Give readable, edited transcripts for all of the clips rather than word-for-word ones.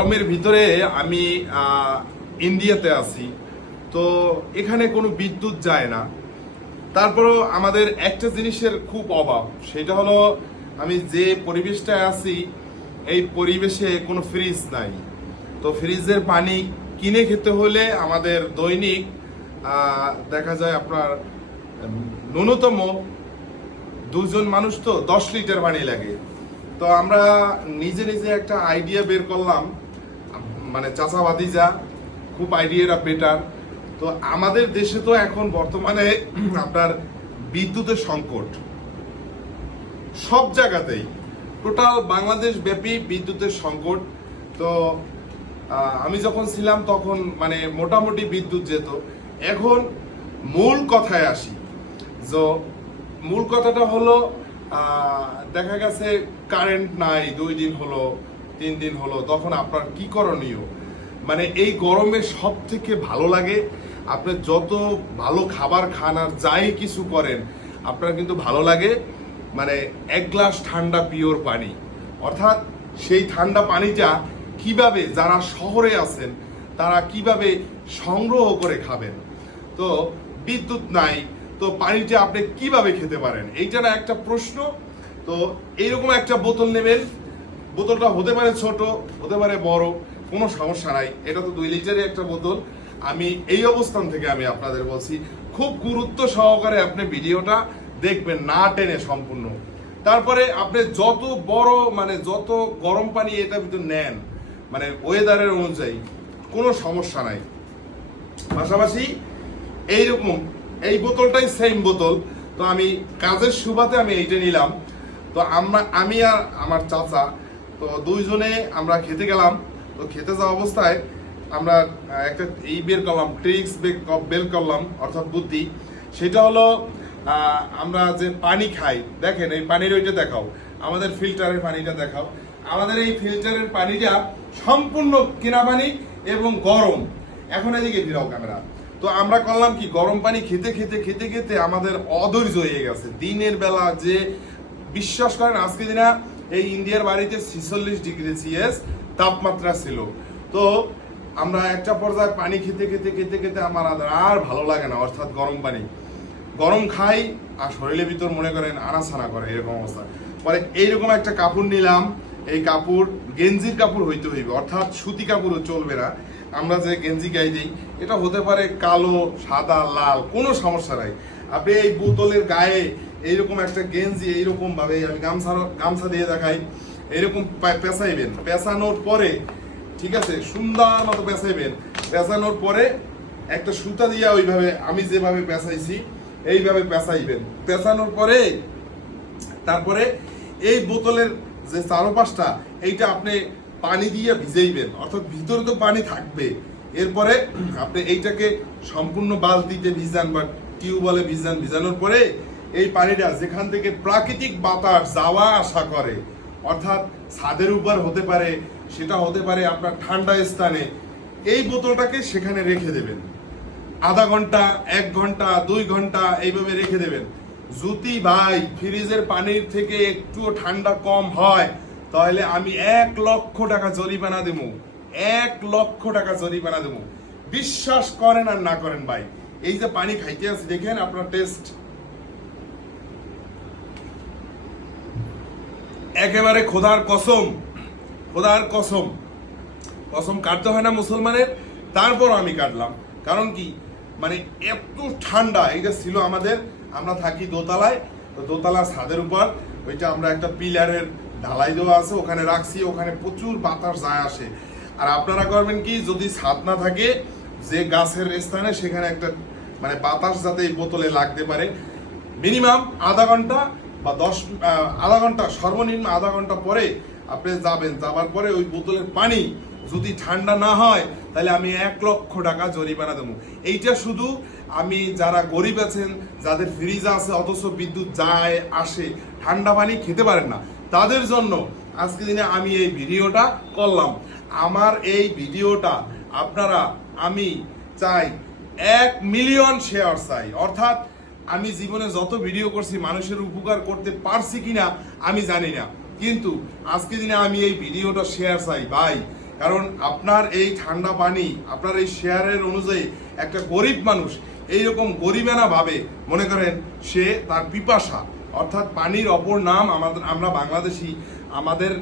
গরমের ভিতরে আমি ইন্ডিয়াতে আছি। তো এখানে কোনো বিদ্যুৎ যায় না। তারপরও আমাদের একটা জিনিসের খুব অভাব, সেটা হলো আমি যে পরিবেশটায় আছি এই পরিবেশে কোনো ফ্রিজ নাই। তো ফ্রিজের পানি কিনে খেতে হলে আমাদের দৈনিক দেখা যায় আপনার ন্যূনতম দুজন মানুষ তো 10 লিটার পানি লাগে। তো আমরা নিজে নিজে একটা আইডিয়া বের করলাম, মানে চাচা ভাতিজা খুব আইডিয়াটা বেটার। তো আমাদের দেশে তো এখন বর্তমানে আপনার বিদ্যুতের সংকট সব জায়গাতেই, টোটাল বাংলাদেশ ব্যাপী বিদ্যুতের সংকট। তো আমি যখন ছিলাম তখন মানে মোটামুটি বিদ্যুৎ যেত। এখন মূল কথায় আসি, তো মূল কথাটা হলো দেখা গেছে কারেন্ট নাই 2 দিন হলো 3 দিন হলো, তখন আপনার কি করণীয়? মানে এই গরমে সব থেকে ভালো লাগে আপনি যত ভালো খাবার খান আর যাই কিছু করেন আপনার কিন্তু ভালো লাগে মানে 1 গ্লাস ঠান্ডা পিওর পানি। অর্থাৎ সেই ঠান্ডা পানিটা কিভাবে যারা শহরে আছেন তারা কিভাবে সংগ্রহ করে খাবেন। তো বিদ্যুৎ নাই, তো পানিটা আপনি কিভাবে খেতে পারেন, এইটা না একটা প্রশ্ন। তো এইরকম একটা বোতল নেবেন, বোতলটা হতে পারে ছোট হতে পারে বড়, কোনো সমস্যা নাই। এটা তো 2 লিটারের একটা বোতল। আমি এই অবস্থান থেকে আমি আপনাদের বলছি, খুব গুরুত্ব সহকারে আপনি ভিডিওটা দেখবেন, না টেনে সম্পূর্ণ। তারপরে আপনি যত বড় মানে যত গরম পানি এটা ভিতর নেন, মানে ওয়েদারের অনুযায়ী কোনো সমস্যা নাই। পাশাপাশি এইরকম এই বোতলটাই সেম বোতল। তো আমি কাজের সুবাদে আমি এইটা নিলাম। তো আমি আর আমার চাচা তো দুইজনে আমরা খেতে গেলাম। তো খেতে যাওয়া অবস্থায় আমরা একটা বের করলাম, ট্রিক্স বের করলাম, অর্থাৎ বুদ্ধি। সেটা হলো আমরা যে পানি খাই, দেখেন এই পানির ওইটা দেখাও, আমাদের ফিল্টারের পানিটা দেখাও। আমাদের এই ফিল্টারের পানিটা সম্পূর্ণ কেনা পানি এবং গরম। এখন এদিকে ফিরাও ক্যামেরা। তো আমরা করলাম কি, গরম পানি খেতে খেতে খেতে খেতে আমাদের অধৈর্য হয়ে গেছে। দিনের বেলা যে বিশ্বাস করেন আজকে দিনা এই ইন্ডিয়ার বাড়িতে 46 ডিগ্রি সেলসিয়াস তাপমাত্রা ছিল। তো আমরা একটা পর্যায়ে পানি খেতে খেতে খেতে খেতে আমার আর ভালো লাগে না, অর্থাৎ গরম পানি গরম খাই আর শরীরের ভিতর মনে করেন আনাছানা করে, এরকম অবস্থা। পরে এইরকম একটা কাপড় নিলাম। এই কাপড় গেঞ্জির কাপড় হইতে হইবে, অর্থাৎ সুতি কাপড়ও চলবে না। আমরা যে গেঞ্জি গায়ে দিই এটা হতে পারে কালো, সাদা, লাল, কোনো সমস্যা নাই। আপনি এই বোতলের গায়ে এইরকম একটা গেঞ্জি এইরকম ভাবে, আমি গামছা দিয়ে দেখাই, এইরকম পেঁচাইবেন। পেঁচানোর পরে ঠিক আছে, সুন্দর মতো পেঁচাইবেন। পেঁচানোর পরে একটা সুতা দিয়ে ওইভাবে আমি যেভাবে পেঁচাইছি এইভাবে পেঁচাইবেন। পেঁচানোর পরে তারপরে এই বোতলের যে চারপাশটা এইটা আপনি পানি দিয়ে ভিজাইবেন, অর্থাৎ ভিতরে তো পানি থাকবে। এরপরে আপনি এইটাকে সম্পূর্ণ বালতিতে ভিজান বা টিউবওয়েলে ভিজান। ভিজানোর পরে এই পানিটা যেখান থেকে প্রাকৃতিক বাতাস যাওয়া আসা করে, অর্থাৎ ছাদের উপর হতে পারে, সেটা হতে পারে আপনার ঠান্ডা স্থানে, এই বোতলটাকে সেখানে রেখে দেবেন। আধা ঘন্টা, 1 ঘন্টা, 2 ঘন্টা এইভাবে রেখে দেবেন। যদি ভাই ফ্রিজের পানির থেকে একটু ঠান্ডা কম হয় তাহলে আমি 1 লক্ষ টাকা জরিমানা দেবো। 1 লক্ষ টাকা জরিমানা দেবো। বিশ্বাস করেন আর না করেন ভাই, এই যে পানি খাইতে আছি দেখেন আপনার টেস্ট একেবারে খোদার কসম, খোদার কসম, কসম কাটতে হয় না মুসলমানের, তারপর আমি কাটলাম। কারণ কি, মানে এত ঠান্ডা এইটা ছিল আমাদের। আমরা থাকি দোতলায়, তো দোতলা ছাদের উপর ওইটা আমরা একটা পিলারের ঢালাই দেওয়া আছে, ওখানে রাখছি, ওখানে প্রচুর বাতাস যায় আসে। আর আপনারা করবেন কি, যদি ছাদ না থাকে যে গাছের স্থানে সেখানে একটা মানে বাতাস যাতে এই বোতলে লাগতে পারে, মিনিমাম আধা ঘন্টা বা আধা ঘন্টা, সর্বনিম্ন আধা ঘন্টা পরে আপনি যাবেন। যাবার পরে ওই বোতলের পানি যদি ঠান্ডা না হয় তাহলে আমি 1 লক্ষ টাকা জরিমানা দেবো। এইটা শুধু আমি যারা গরিব আছেন, যাদের ফ্রিজ আছে অথচ বিদ্যুৎ যায় আসে, ঠান্ডা পানি খেতে পারেন না, তাদের জন্য আজকে দিনে আমি এই ভিডিওটা করলাম। আমার এই ভিডিওটা আপনারা আমি চাই 1 মিলিয়ন শেয়ার চাই। অর্থাৎ আমি জীবনে যত ভিডিও করছি মানুষের উপকার করতে পারছি কিনা আমি জানি না, কিন্তু আজকে দিনে আমি এই ভিডিওটা শেয়ার চাই ভাই। কারণ আপনার এই ঠান্ডা পানি, আপনার এই শেয়ারের অনুযায়ী একটা গরিব মানুষ এইরকম গরিবেনা ভাবে, মনে করেন সে তার পিপাসা, অর্থাৎ পানির অপর নাম আমরা বাংলাদেশি, আমাদের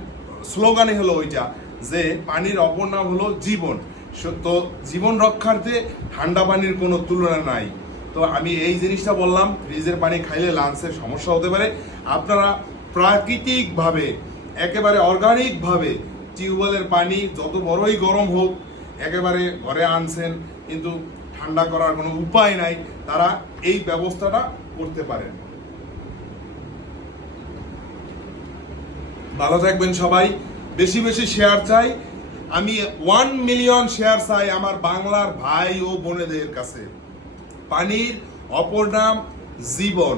স্লোগানই হলো ওইটা যে পানির অপর নাম হলো জীবন। তো জীবন রক্ষার্থে ঠান্ডা পানির কোনো তুলনা নাই। তো আমি এই জিনিসটা বললাম, ফ্রিজের পানি খাইলে লাংসের সমস্যা হতে পারে। আপনারা প্রাকৃতিকভাবে, একেবারে অর্গানিকভাবে টিউবওয়েলের পানি যত বড়ই গরম হোক একেবারে ঘরে আনছেন, কিন্তু ঠান্ডা করার কোনো উপায় নাই, তারা এই ব্যবস্থাটা করতে পারেন। ভালো থাকবেন সবাই, বেশি বেশি শেয়ার চাই। আমি 1 মিলিয়ন শেয়ার চাই আমার বাংলার ভাই ও বোনেদের কাছে। পানির অপর নাম জীবন।